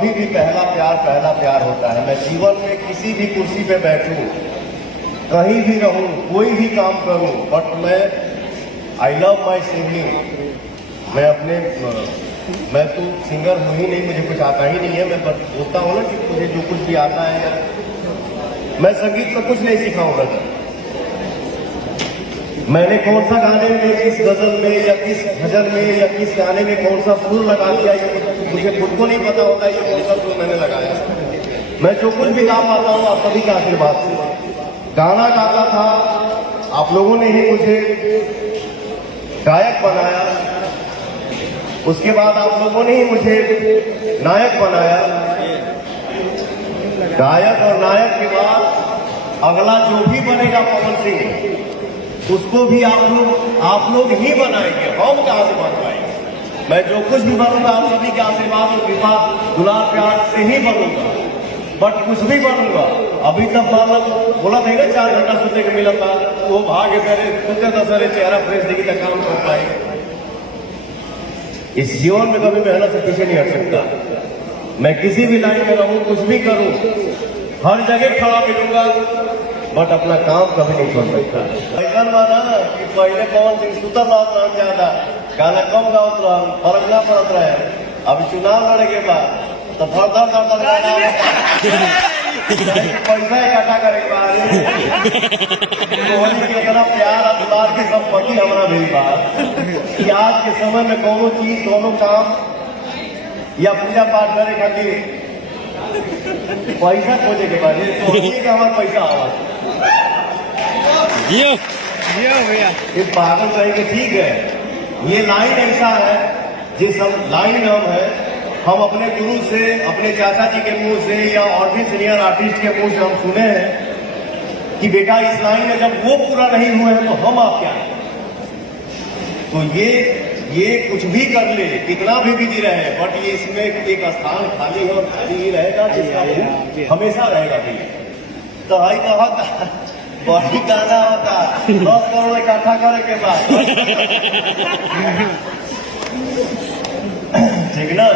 कभी भी पहला प्यार होता है। मैं जीवन में किसी भी कुर्सी पे बैठूं, कहीं भी रहूं, कोई भी काम करूं, बट मैं आई लव माई सिंगिंग। मैं तो सिंगर हूं ही नहीं, मुझे कुछ आता ही नहीं है। मैं बस बोलता हूँ ना कि मुझे जो कुछ भी आता है, मैं संगीत में कुछ नहीं सिखाऊंगा। मैंने कौन सा गाने में, किस गजल में या किस भजन में या किस गाने में कौन सा सुर लगा दिया, ये मुझे खुद को नहीं पता होता ये कौन सा सुर मैंने लगाया। मैं जो कुछ भी गा पाता हूँ आप सभी के आशीर्वाद से। गाना गाता था, आप लोगों ने ही मुझे गायक बनाया, उसके बाद आप लोगों ने ही मुझे नायक बनाया। गायक और नायक के बाद अगला जो भी बनेगा पवन सिंह, उसको भी आप लोग ही बनाएंगे, हम कहां से बन पाएंगे। मैं जो कुछ भी बनूंगा आप सभी के आशीर्वाद और कृपा दुलार प्यार से ही बनूंगा, बट कुछ भी बनूंगा। अभी तक मतलब बोला था ना 4 घंटा सोचने को मिला था, वो भाग्य करे सोचे था सर चेहरा फ्रेश देखी तक काम कर पाएंगे। इस जीवन में कभी मेहनत से पीछे नहीं हट सकता। मैं किसी भी लाइन में रहूं, कुछ भी करूं, हर जगह खड़ा मिलूंगा, बट अपना काम कभी नहीं छोड़ सकता। ऐसा माना कि पहले पवन सिंह सुतर रहत ज्यादा, गाना कम गावत रहा, फर्क ना पड़त रहे। अब चुनाव लड़े के बाद तो पैसा इकट्ठा करे के बाद के तरफ प्यार और दुलार की सब पटी हमारा भी बात कि आज के समय में कोनो चीज, कोनो काम या पूजा पाठ करे खातिर पैसा खोजे के बाद तो हमारा पैसा आवा भैया ये पागल कहेंगे ठीक है। ये लाइन ऐसा है जिस लाइन नाम है, हम अपने गुरु से, अपने चाचा जी के मुंह से या और भी सीनियर आर्टिस्ट के मुंह से हम सुने हैं कि बेटा इस लाइन में जब वो पूरा नहीं हुए हैं तो हम आप क्या हैं। तो ये कुछ भी कर ले, कितना भी बिजी रहे, बट ये इसमें एक स्थान खाली है और खाली ही रहेगा, जिसका हमेशा रहेगा भी। तो भाई कहा बड़ी गाना होता 10 करोड़ इकट्ठा करे के बाद ठीक ना।